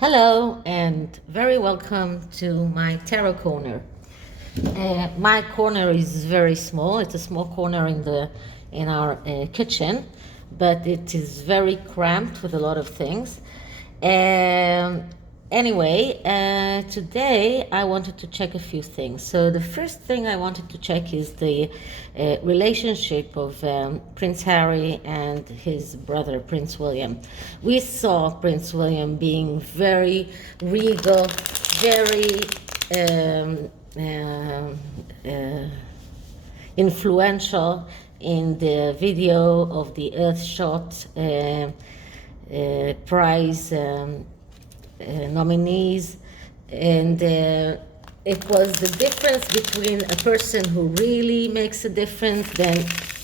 Hello and very welcome to my tarot corner. My corner is very small. It's a small corner in our kitchen, but it is very cramped with a lot of things. Anyway, today I wanted to check a few things. So the first thing I wanted to check is the relationship of Prince Harry and his brother Prince William. We saw Prince William being very regal, very influential in the video of the Earthshot prize nominees, and it was the difference between a person who really makes a difference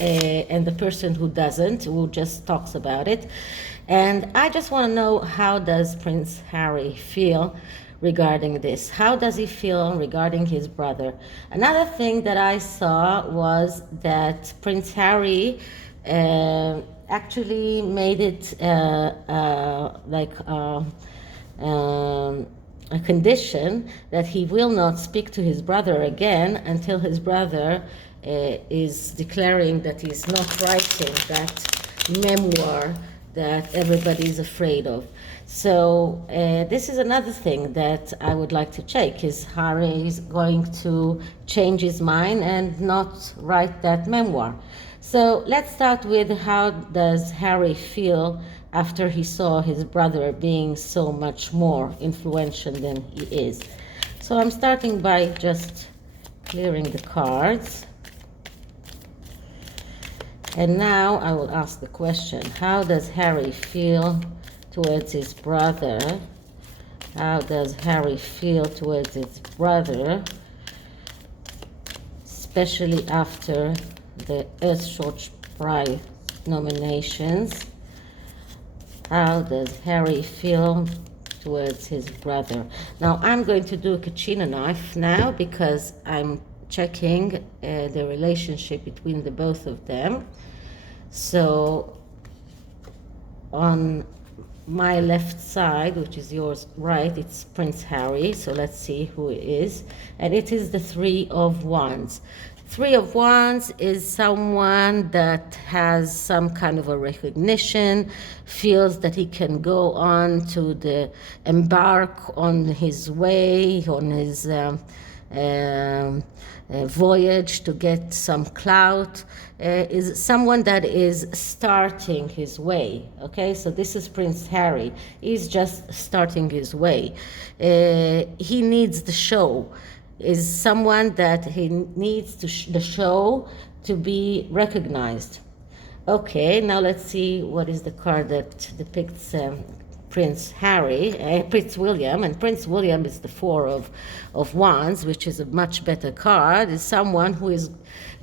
and the person who doesn't, who just talks about it. And I just want to know, how does Prince Harry feel regarding this? How does he feel regarding his brother? Another thing that I saw was that Prince Harry actually made it a condition that he will not speak to his brother again until his brother is declaring that he's not writing that memoir that everybody is afraid of. So this is another thing that I would like to check. Is Harry is going to change his mind and not write that memoir? So let's start with, how does Harry feel after he saw his brother being so much more influential than he is? So I'm starting by just clearing the cards. And now I will ask the question, how does Harry feel towards his brother? How does Harry feel towards his brother, especially after the Earthshot Prize nominations? How does Harry feel towards his brother? Now I'm going to do a Kachina knife now, because I'm checking the relationship between the both of them. So on my left side, which is yours right, it's Prince Harry. So let's see who it is. And it is the Three of Wands. Three of Wands is someone that has some kind of a recognition, feels that he can go on to embark on his way, on his voyage to get some clout, is someone that is starting his way. Okay, so this is Prince Harry. He's just starting his way. He needs the show. Is someone that he needs the show to be recognized. Okay, now let's see what is the card that depicts Prince William. And Prince William is the Four of Wands, which is a much better card. Is someone who is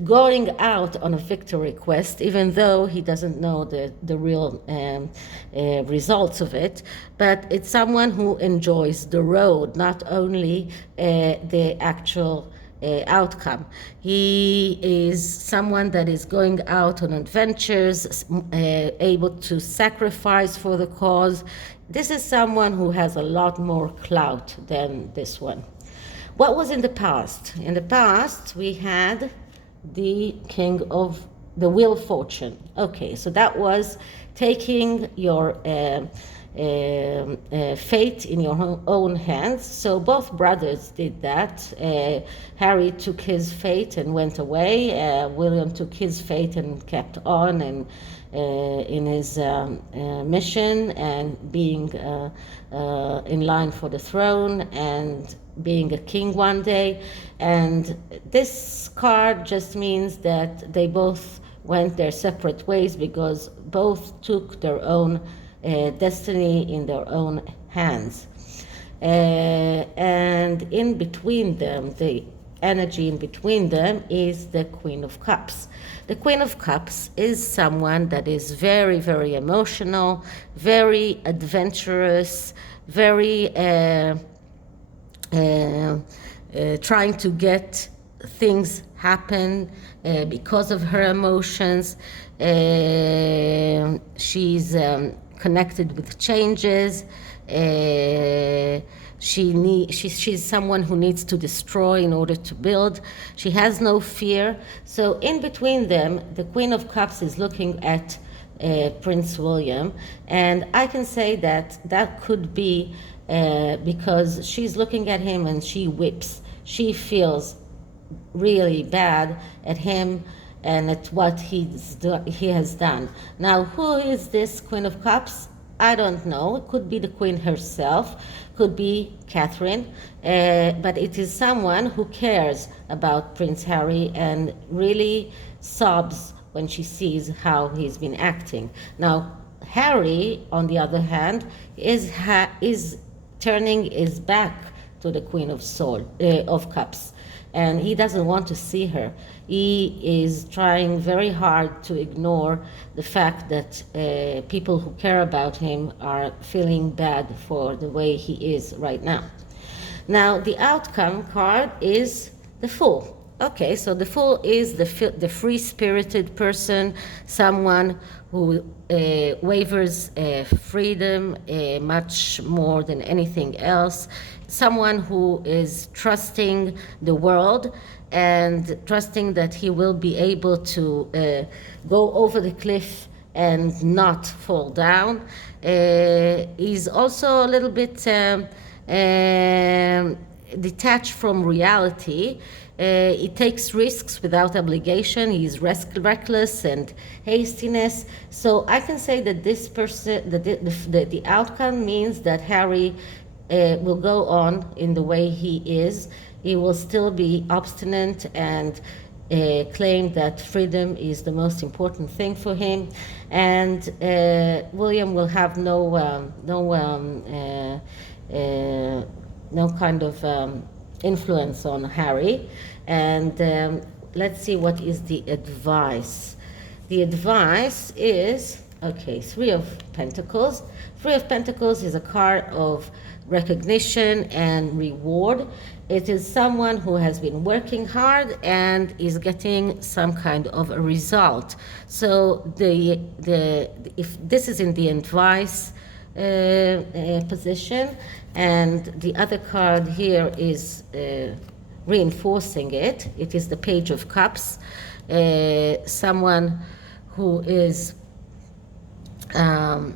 going out on a victory quest, even though he doesn't know the real results of it. But it's someone who enjoys the road, not only the actual outcome. He is someone that is going out on adventures, able to sacrifice for the cause. This is someone who has a lot more clout than this one. What was in the past? In the past, we had the King of the Wheel of Fortune. Okay, so that was taking your fate in your own hands. So both brothers did that. Harry took his fate and went away. William took his fate and kept on and in his mission, and being in line for the throne and being a king one day. And this card just means that they both went their separate ways, because both took their own destiny in their own hands. And in between them, the energy in between them is the Queen of Cups. The Queen of Cups is someone that is very, very emotional, very adventurous, very trying to get things happen because of her emotions. She's connected with changes. She's someone who needs to destroy in order to build. She has no fear. So in between them, the Queen of Cups is looking at Prince William, and I can say that that could be because she's looking at him and she whips. She feels really bad at him and at what he has done. Now, who is this Queen of Cups? I don't know. It could be the Queen herself, could be Catherine, but it is someone who cares about Prince Harry and really sobs when she sees how he's been acting. Now, Harry, on the other hand, is turning his back to the Queen of Cups, and he doesn't want to see her. He is trying very hard to ignore the fact that people who care about him are feeling bad for the way he is right now. Now, the outcome card is the Fool. Okay, so the Fool is the free-spirited person, someone who wavers freedom much more than anything else, someone who is trusting the world and trusting that he will be able to go over the cliff and not fall down. He's also a little bit detached from reality. He takes risks without obligation. He's reckless and hastiness. So I can say that this person, the outcome means that Harry will go on in the way he is. He will still be obstinate and claim that freedom is the most important thing for him. And William will have no kind of influence on Harry. And let's see what is the advice. The advice is, okay, Three of Pentacles. Three of Pentacles is a card of recognition and reward. It is someone who has been working hard and is getting some kind of a result. So if this is in the advice position, and the other card here is reinforcing it. It is the Page of Cups. Someone who is the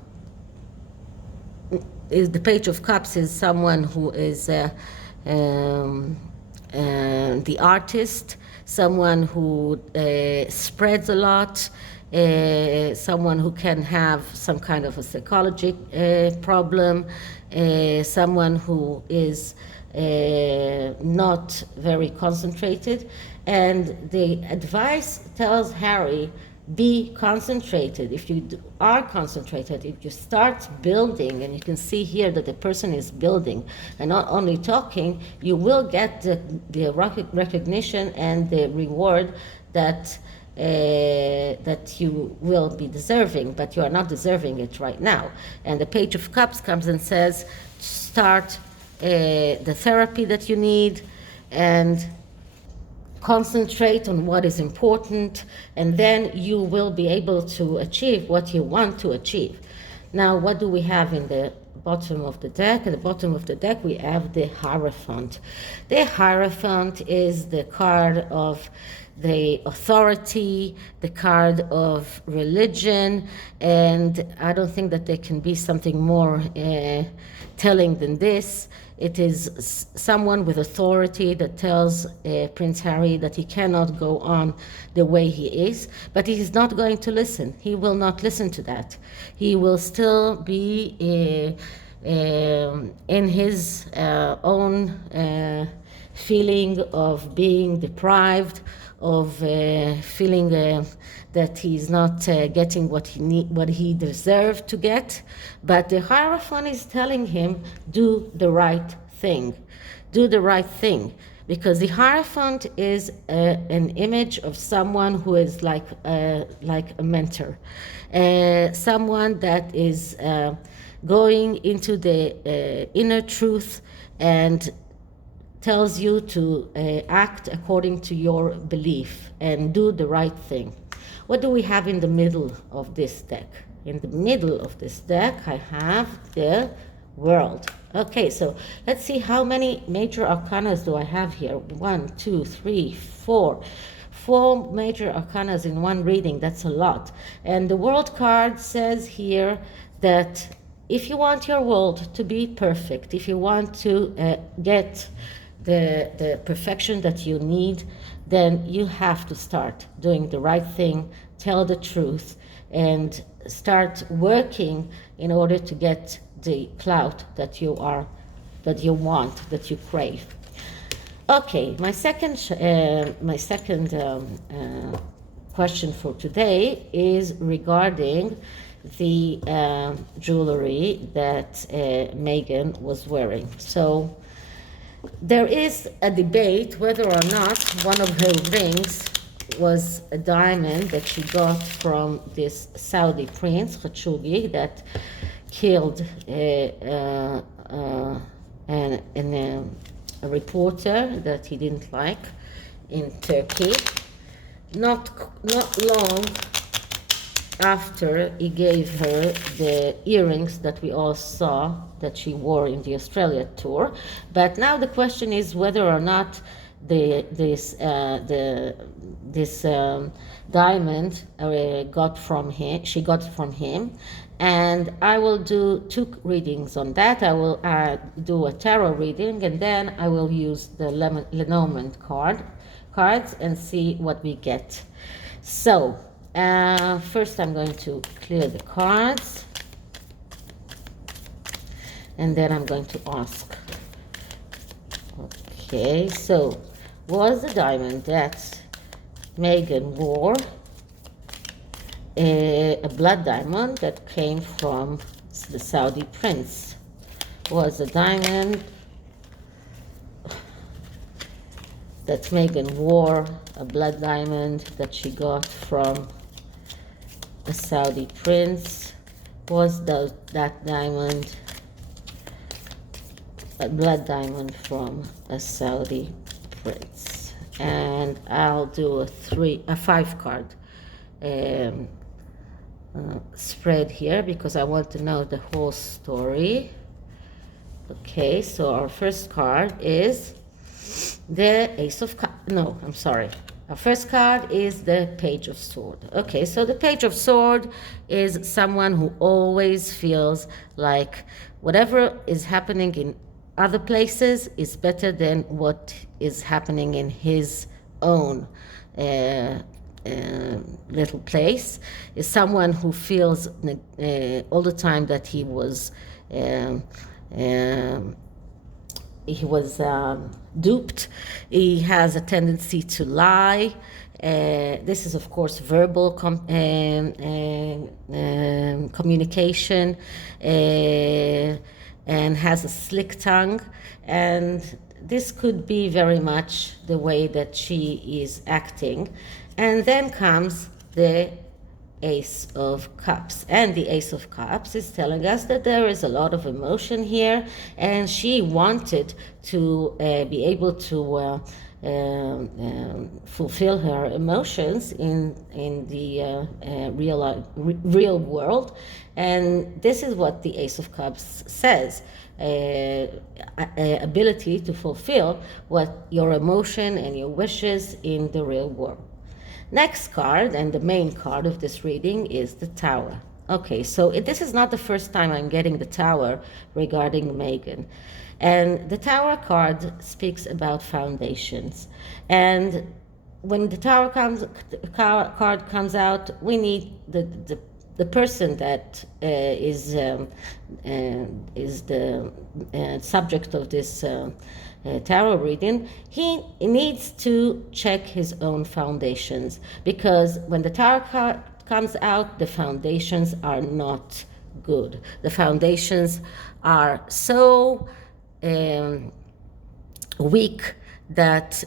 Page of Cups is someone who is the artist, someone who spreads a lot, someone who can have some kind of a psychology problem, someone who is not very concentrated. And the advice tells Harry, be concentrated. If you are concentrated, if you start building, and you can see here that the person is building and not only talking, you will get the recognition and the reward that you will be deserving, but you are not deserving it right now. And the Page of Cups comes and says, start the therapy that you need and concentrate on what is important, and then you will be able to achieve what you want to achieve. Now, what do we have in the bottom of the deck? At the bottom of the deck, we have the Hierophant. The Hierophant is the card of the authority, the card of religion, and I don't think that there can be something more telling than this. It is someone with authority that tells Prince Harry that he cannot go on the way he is, but he is not going to listen. He will not listen to that. He will still be in his own feeling of being deprived, of feeling that he's not getting what he deserved to get. But the Hierophant is telling him, do the right thing. Do the right thing. Because the Hierophant is an image of someone who is like a mentor. Someone that is going into the inner truth and tells you to act according to your belief and do the right thing. What do we have in the middle of this deck? In the middle of this deck, I have the world. Okay, so let's see how many major arcanas do I have here. 1, 2, 3, 4. 4 major arcanas in one reading. That's a lot. And the world card says here that if you want your world to be perfect, if you want to get the perfection that you need, then you have to start doing the right thing, tell the truth, and start working in order to get the clout that you want, that you crave. Okay, my second question for today is regarding the jewelry that Megan was wearing. So there is a debate whether or not one of her rings was a diamond that she got from this Saudi prince, Khashoggi, that killed a reporter that he didn't like in Turkey. Not long after he gave her the earrings that we all saw that she wore in the Australia tour. But now the question is whether or not this diamond she got from him. And I will do 2 readings on that. I will do a tarot reading, and then I will use the Lenormad cards and see what we get. So first I'm going to clear the cards, and then I'm going to ask. Okay, so was the diamond that Megan wore a blood diamond that came from the Saudi prince? Was a diamond that Megan wore a blood diamond that she got from a Saudi prince? Was that diamond a blood diamond from a Saudi prince? And I'll do a 5 card spread here because I want to know the whole story. Okay, so our first card is the Ace of Cups. No, I'm sorry. Our first card is the Page of Sword. Okay, so the Page of Sword is someone who always feels like whatever is happening in other places is better than what is happening in his own little place. Is someone who feels all the time that he was duped. He has a tendency to lie. This is, of course, verbal communication, and has a slick tongue. And this could be very much the way that she is acting. And then comes the Ace of Cups. And the Ace of Cups is telling us that there is a lot of emotion here, and she wanted to be able to fulfill her emotions in the real world. And this is what the Ace of Cups says. Ability to fulfill what your emotion and your wishes in the real world. Next card, and the main card of this reading, is the Tower. Okay, so this is not the first time I'm getting the Tower regarding Megan. And the Tower card speaks about foundations. And when the Tower card comes out, we need the person that is the subject of this tarot reading. He needs to check his own foundations, because when the tarot card comes out, the foundations are not good. The foundations are so weak that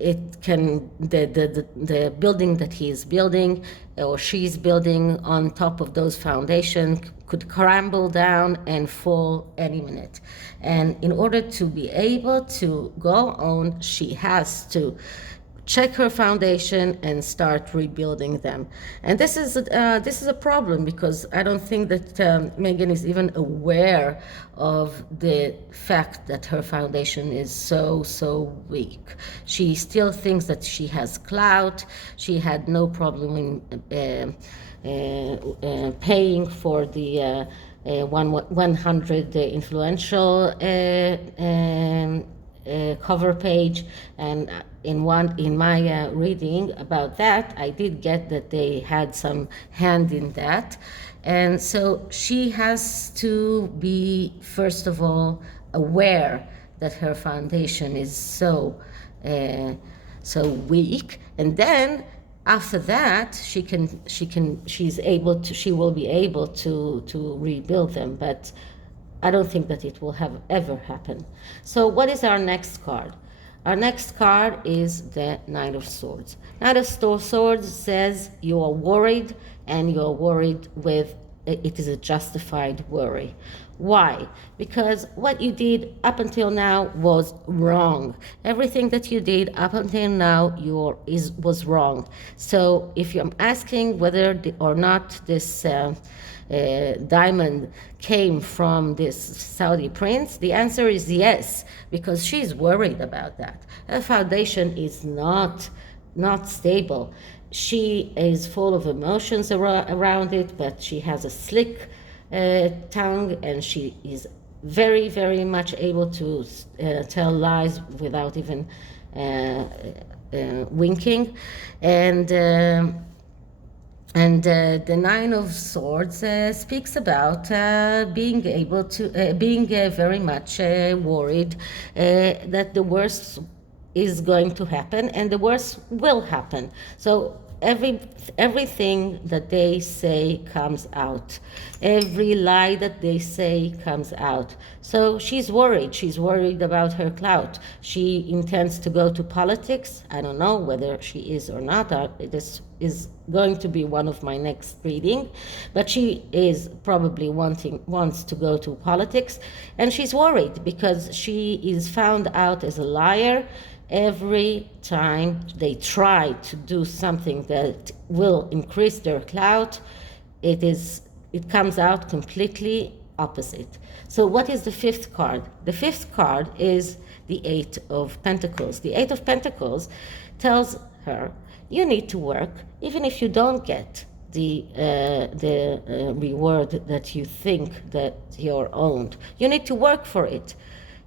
it can the building that he is building or she's building on top of those foundations could crumble down and fall any minute. And in order to be able to go on, she has to check her foundation and start rebuilding them. And this is a problem, because I don't think that Megan is even aware of the fact that her foundation is so weak. She still thinks that she has clout. She had no problem in paying for the 100 influential cover page, and in my reading about that, I did get that they had some hand in that. And so she has to be, first of all, aware that her foundation is so weak, and then after that she will be able to rebuild them. But I don't think that it will ever happen. So what is our next card? Our next card is the Knight of Swords. Knight of Swords says you are worried, and you are worried with, it is a justified worry. Why? Because what you did up until now was wrong. Everything that you did up until now was wrong. So if you're asking whether or not this diamond came from this Saudi prince, the answer is yes, because she's worried about that. Her foundation is not stable. She is full of emotions around it, but she has a slick tongue, and she is very, very much able to tell lies without even winking. And the Nine of Swords speaks about being able to, being very much worried that the worst is going to happen, and the worst will happen. So everything that they say comes out. Every lie that they say comes out. So she's worried. She's worried about her clout. She intends to go to politics. I don't know whether she is or not. This is going to be one of my next reading, but she is probably wants to go to politics, and she's worried because she is found out as a liar. Every time they try to do something that will increase their clout, it comes out completely opposite. So what is the fifth card? The fifth card is the Eight of Pentacles. The Eight of Pentacles tells her you need to work, even if you don't get the reward that you think that you're owed. You need to work for it.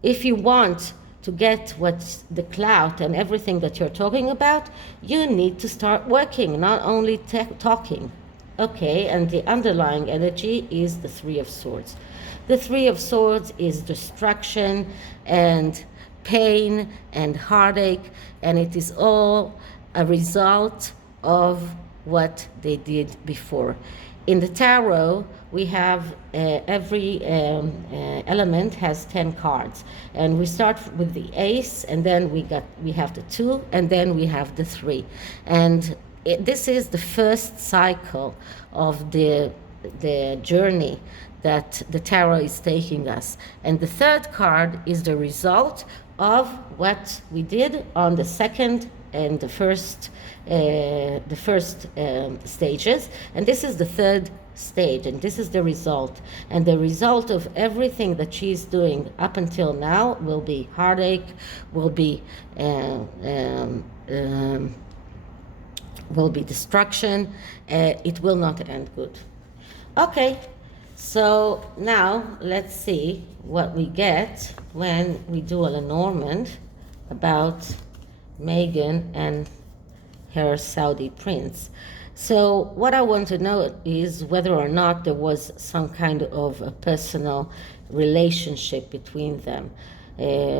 If you want to get what's the clout and everything that you're talking about, you need to start working, not only talking. Okay, and the underlying energy is the Three of Swords. The Three of Swords is destruction and pain and heartache, and it is all a result of what they did before. In the tarot, we have every element has 10 cards, and we start with the ace, and then we have the 2, and then we have the 3, and this is the first cycle of the journey that the tarot is taking us. And the third card is the result of what we did on the second and the first stages, and this is the third stage, and this is the result. And the result of everything that she's doing up until now will be heartache, will be destruction. It will not end good. Okay, so now let's see what we get when we do a Lenormand about Megan and her Saudi prince. So what I want to know is whether or not there was some kind of a personal relationship between them,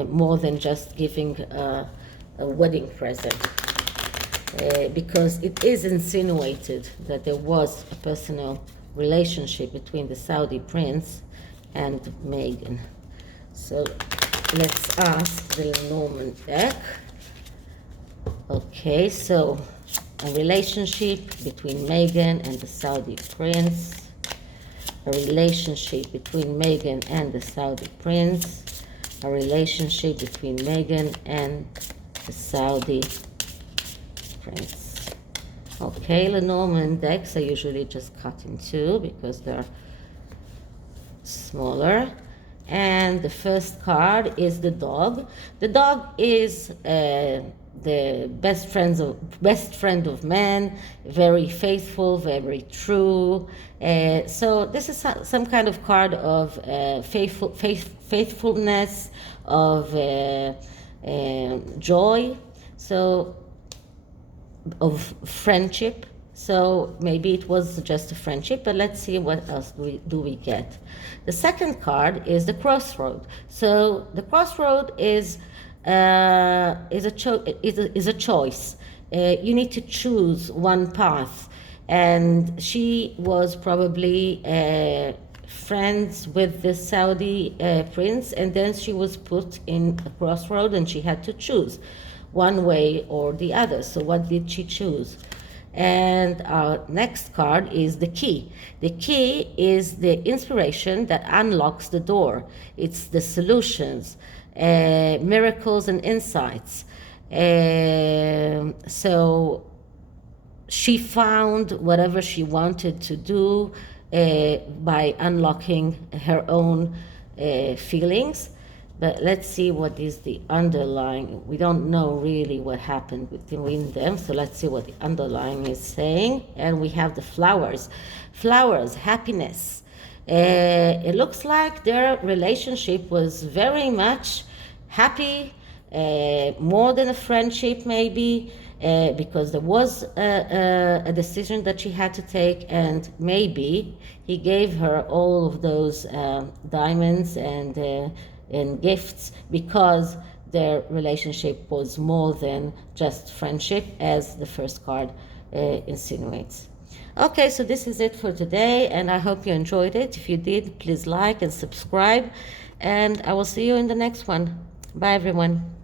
more than just giving a wedding present, because it is insinuated that there was a personal relationship between the Saudi prince and Megan. So let's ask the Lenormand deck. Okay, so a relationship between Megan and the Saudi prince, a relationship between Megan and the Saudi prince, a relationship between Megan and the Saudi Prince. Okay, Lenormad decks I usually just cut in two because they're smaller. And the first card is the dog. The dog is the best friend of man, very faithful, very true. So this is some kind of card of faithfulness, of joy, so of friendship. So maybe it was just a friendship, but let's see what else do we get. The second card is the Crossroad. So the Crossroad is a choice. You need to choose one path, and she was probably friends with the Saudi prince, and then she was put in a crossroad, and she had to choose one way or the other. So what did she choose? And our next card is the key. The key is the inspiration that unlocks the door. It's the solutions, miracles and insights. So she found whatever she wanted to do by unlocking her own feelings. But let's see what is the underlying. We don't know really what happened between them, so let's see what the underlying is saying. And we have the flowers. Flowers, happiness. It looks like their relationship was very much happy, more than a friendship maybe, because there was a decision that she had to take, and maybe he gave her all of those diamonds and gifts because their relationship was more than just friendship, as the first card insinuates. Okay, so this is it for today, and I hope you enjoyed it. If you did, please like and subscribe, and I will see you in the next one. Bye, everyone.